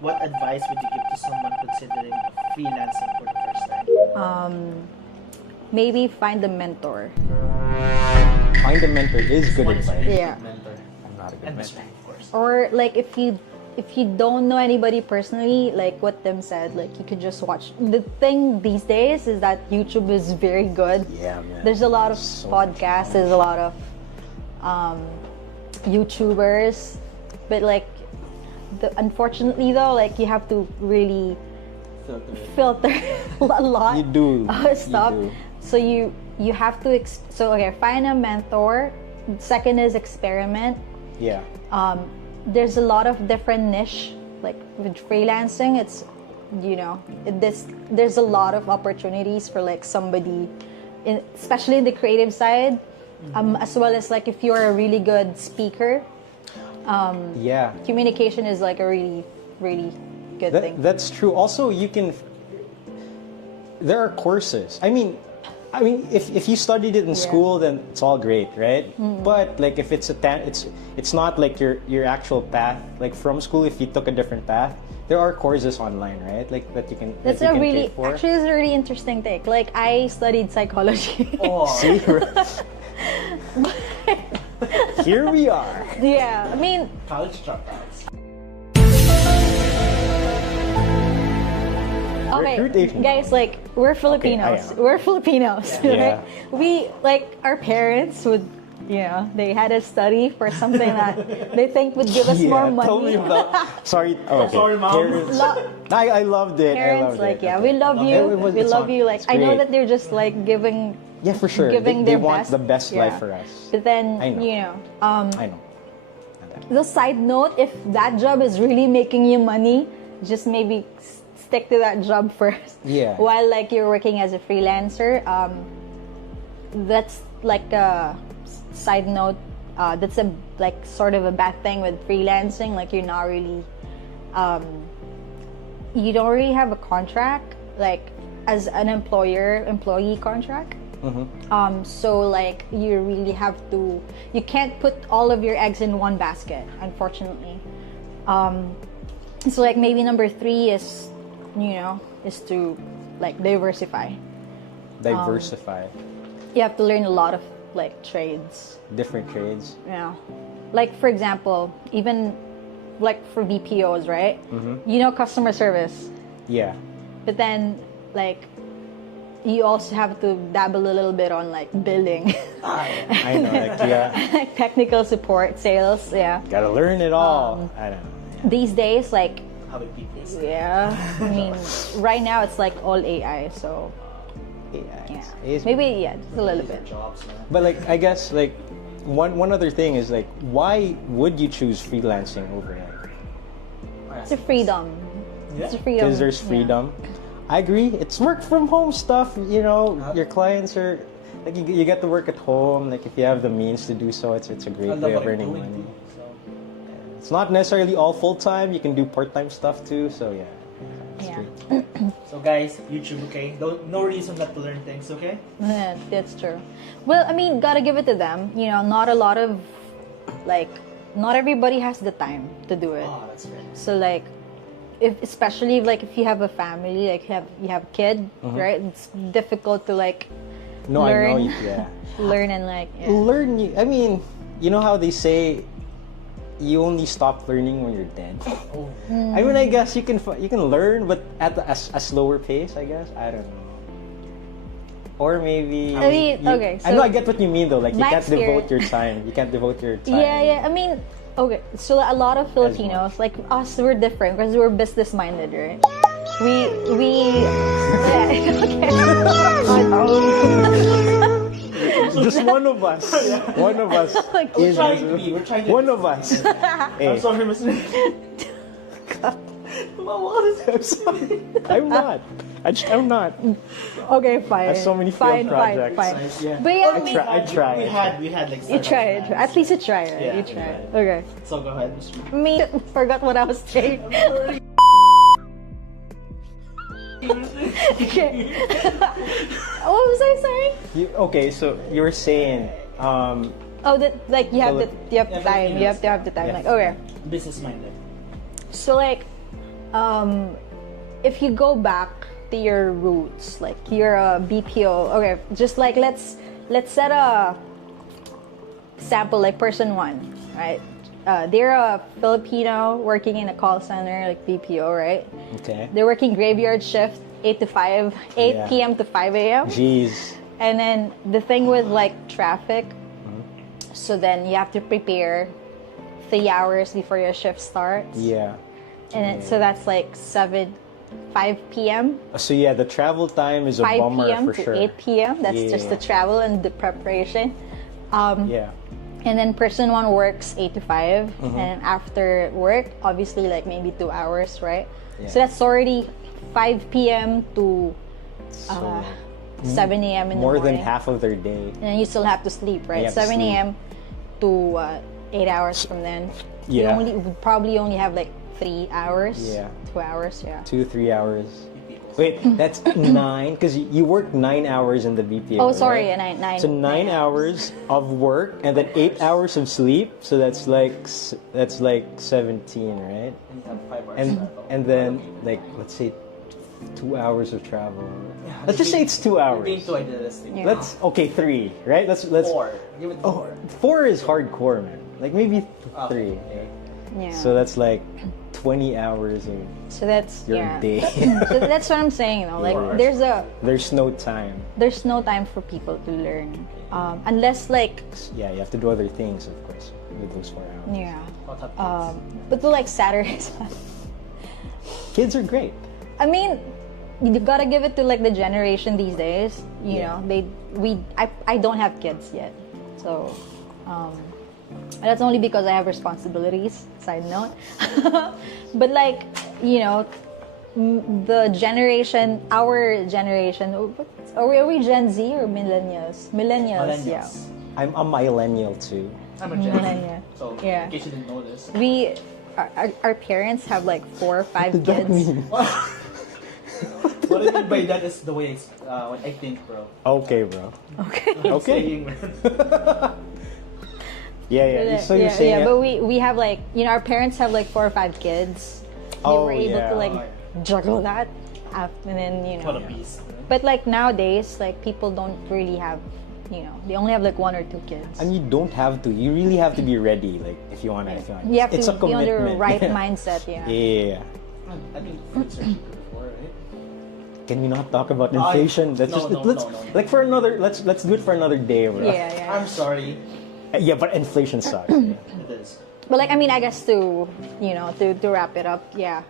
what advice would you give to someone considering freelancing for the first time? Maybe find a mentor. Find a mentor is good One is a advice. really Yeah. good mentor. I'm not a good And mentor. best friend, of course. Or like if you don't know anybody personally, like what Tim said, like you could just watch. The thing these days is that YouTube is very good. Yeah, man. There's a lot of So podcasts, there's a lot of YouTubers, but like unfortunately though, like you have to really filter a lot You do. of stuff. You do. So you have to okay, find a mentor. Second is experiment. Yeah. There's a lot of different niche, like with freelancing, it's there's a lot of opportunities for like somebody especially in the creative side, as well as like if you're a really good speaker, Yeah. communication is like a really really good thing. That's true. Also, there are courses. I mean, if you studied it in school, then it's all great, right? But like if it's it's not like your actual path. Like from school, if you took a different path, there are courses online, right? Like that you can. That's that you a can really pay for. actually it's a really interesting take. Like I studied psychology. Oh, See, here we are. Yeah, I mean, college dropouts. okay, Recruitation. guys, like we're Filipinos. yeah. We're Filipinos, Yeah. right? We like our parents would, they had us study for something that they think would give us more money. Tell me about. Sorry. Oh, okay. Sorry, Mom. Parents. I loved it. I Parents, loved like, it. yeah, we love you. We It's love on- you. Like, it's I know great. that they're just like giving. Yeah, for sure. giving They their want best. the best Yeah. life for us. But then, I know. I know. The side note, if that job is really making you money, just maybe stick to that job first. Yeah. While like you're working as a freelancer, that's like a side note. That's a like sort of a bad thing with freelancing. Like you're not really, you don't really have a contract like as an employee contract. So like you really have to, you can't put all of your eggs in one basket, unfortunately. So like maybe number 3 is, is to like diversify. Diversify. You have to learn a lot of like trades. Different trades. Yeah. Like for example, even like for BPOs, right? Customer service. Yeah. But then like you also have to dabble a little bit on like billing. I know. Like, yeah. Like technical support, sales, yeah. Gotta learn it all. I don't know. These days, like, How many people? yeah, I mean, right now it's like all AI, so Yeah. yeah. It's- Maybe, yeah, just a little bit. Jobs, man. But like, I guess like one other thing is like, why would you choose freelancing over it? It's a freedom. It's a freedom. Because there's yeah. freedom. I agree. It's work from home stuff. Your clients are like you get to work at home. Like if you have the means to do so, it's a I great love way of what I'm earning doing money. too, so. It's not necessarily all full time. You can do part time stuff too. So yeah. It's Yeah. great. So guys, YouTube, okay? No reason not to learn things, okay? Yeah, that's true. Well, I mean, gotta give it to them. Not a lot of, like, not everybody has the time to do it. Oh, that's great. So like, especially like if you have a family, like you have a kid, right? It's difficult to like No, learn, I know. Yeah. learn and like yeah. Learn. I mean, you know how they say you only stop learning when you're dead. Oh. I mean, I guess you can learn, but at a slower pace. I guess I don't know. Or maybe. I mean, okay, I know. so I get what you mean, though. Like you my can't devote experience- your time. You can't devote your time. Yeah. I mean, okay. So a lot of Filipinos, like us, we're different because we're business minded, right? We. Just one of us. One of us is. We're trying to. One of us. Hey, I'm sorry, Mr. I'm sorry. I'm not. I'm not. Okay, fine. I have so many field projects. Fine. Yeah. But yeah, I mean, I tried. We had like. you tried. At least you tried, right? Yeah, You we tried. tried. Okay. So go ahead, Mr. Me, forgot what I was saying. Okay. What was I saying? Okay, so you were saying. Oh, that like you have So, time. You have to have the time. yeah. Like okay. Business minded. So like If you go back to your roots, like you're a BPO, okay, just like let's set a sample, like person one, right? They're a Filipino working in a call center, like BPO, right? Okay. They're working graveyard shift, 8 to 5, 8 Yeah. p.m. to 5 a.m. Jeez. And then the thing with like traffic, so then you have to prepare 3 hours before your shift starts. Yeah. And then, so that's like 5 p.m. So yeah, the travel time is a 5 bummer p.m. for to sure. 8 p.m. That's Yeah. just the travel and the preparation. Yeah. And then person one works 8 to 5. And after work, obviously like maybe 2 hours, right? Yeah. So that's already 5 p.m. to So 7 a.m. in the more morning. than half of their day. And then you still have to sleep, right? You have to 7 sleep. a.m. to 8 hours from then. Yeah. You probably only have like 3 hours. Yeah. 2 hours, yeah. 2-3 hours. Wait, that's 9 because you work 9 hours in the BPO. Oh, sorry, right? nine. So 9 hours of work and then 8 hours of sleep. So that's like 17, right? And you have 5 hours And travel. and then like let's say 2 hours of travel. Yeah, Let's just say it's 2 You're being hours. too idealistic. Yeah. Let's 3, right? Let's 4. Give it 4. Oh, 4 is hardcore, man. Like maybe 3. Okay. Yeah. So that's like 20 hours of So that's your yeah. day. So that's what I'm saying, you know. Like Yeah. There's no time. there's no time for people to learn. Unless like Yeah, you have to do other things, of course, with those 4 hours. yeah. Not have kids. But the like Saturdays. Kids are great. I mean, you gotta give it to like the generation these days. You Yeah. know, I don't have kids yet, so that's only because I have responsibilities. Side note, but like you know, the generation, our generation. Are we Gen Z or millennials? Millennials, yeah. Millennials. I'm a millennial too. I'm a Gen Z. Millennial. So, Yeah. in case you didn't know this. Our parents have like 4 or 5 What does that kids. mean? What I mean by that is the way what I think, bro. Okay, bro. Okay. Okay. Saying, man. Yeah. So you're saying yeah, but we have like our parents have like 4 or 5 kids. They Oh, were able yeah. to like juggle that, and then What a beast. But like nowadays, like people don't really have, they only have like 1 or 2 kids. and you don't have to. You really have to be ready. Like if you wanna. You have it's to a be on the commitment. right mindset. Yeah. Yeah. I think fruits are cheaper before, right? Can we not talk about inflation? Let's no, just no, let's no, no. like for another. Let's do it for another day, bro. Yeah, yeah. I'm sorry. Yeah, but inflation sucks. Yeah. It is. But like, I mean, I guess to wrap it up, yeah.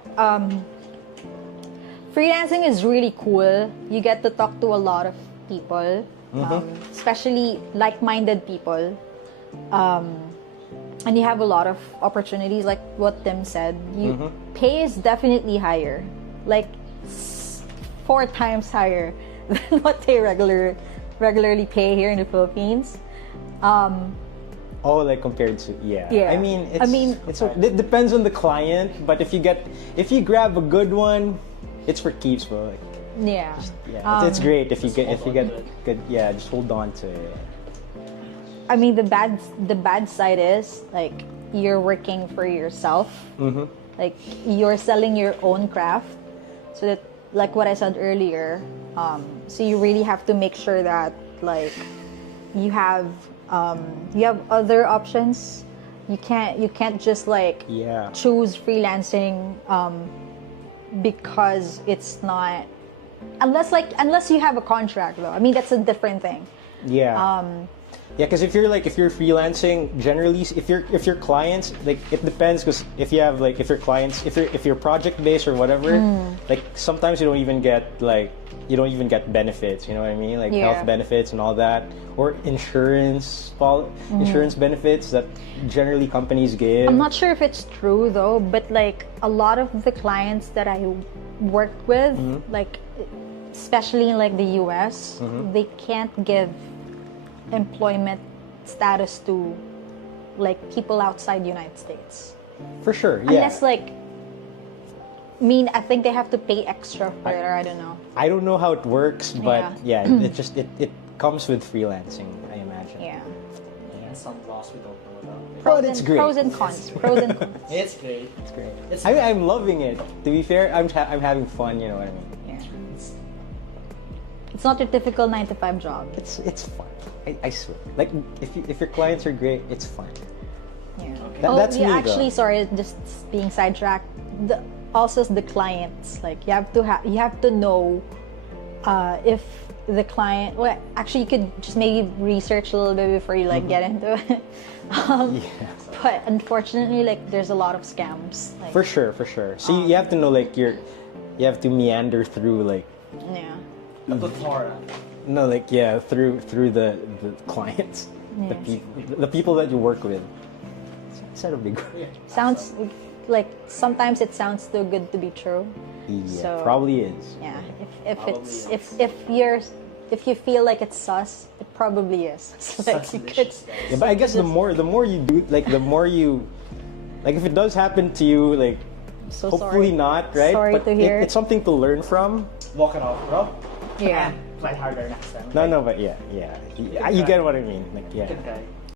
Freelancing is really cool. You get to talk to a lot of people, especially like-minded people. And you have a lot of opportunities, like what Tim said. Pay is definitely higher, like 4 times higher than what they regularly pay here in the Philippines. Oh, like compared to Yeah. I mean, it depends on the client, but if you grab a good one, it's for keeps, bro. Like, Yeah. yeah, it's great if you get hold on to it. good. Yeah, just hold on to it. I mean, the bad side is like you're working for yourself. Like you're selling your own craft, so that like what I said earlier. So you really have to make sure that like you have other options. You can't just like Yeah. choose freelancing because it's not unless you have a contract though. I mean, that's a different thing. Yeah. Yeah, because if you're freelancing, generally, if your clients, like, it depends, because if your clients, if you're project based or whatever, like sometimes you don't even get benefits. You know what I mean? Like Yeah. health benefits and all that, or insurance benefits that generally companies give. I'm not sure if it's true though, but like a lot of the clients that I work with, like especially in like the US, they can't give employment status to like people outside the United States. For sure, yeah. Unless like I think they have to pay extra for it, or I don't know. I don't know how it works, but Yeah. it comes with freelancing, I imagine. Yeah. And some laws we don't know But it's great. Pros and cons. Pros and cons. It's great. It's great. It's I'm loving it. To be fair, I'm having fun. You know what I mean? Yeah. It's not your typical 9 to 5 job. It's fun. I swear. Like if your clients are great, it's fun. Yeah. Okay. That's me, actually, though. sorry, just being sidetracked. Also, the clients, like you have to know if the client. Well, actually, you could just maybe research a little bit before you like get into it. Yeah. But unfortunately, like there's a lot of scams. Like, For sure. So you have to know like you have to meander through like yeah. a plethora. no like yeah through the clients, Yes. the people that you work with. Is that a big word? Yeah. Sounds like sometimes it sounds too good to be true. Yeah, So- probably is. Yeah, if Probably it's is. if you feel like it's sus, it probably is. So, like, you could, Suspicious, Yeah, guys. but I guess the more you do, like the more you, like if it does happen to you, like so hopefully sorry. not, right? Sorry but to hear. it's something to learn from. Walk it off, bro. Yeah. Play harder next time. No, but yeah, you get what I mean. Like yeah. Okay.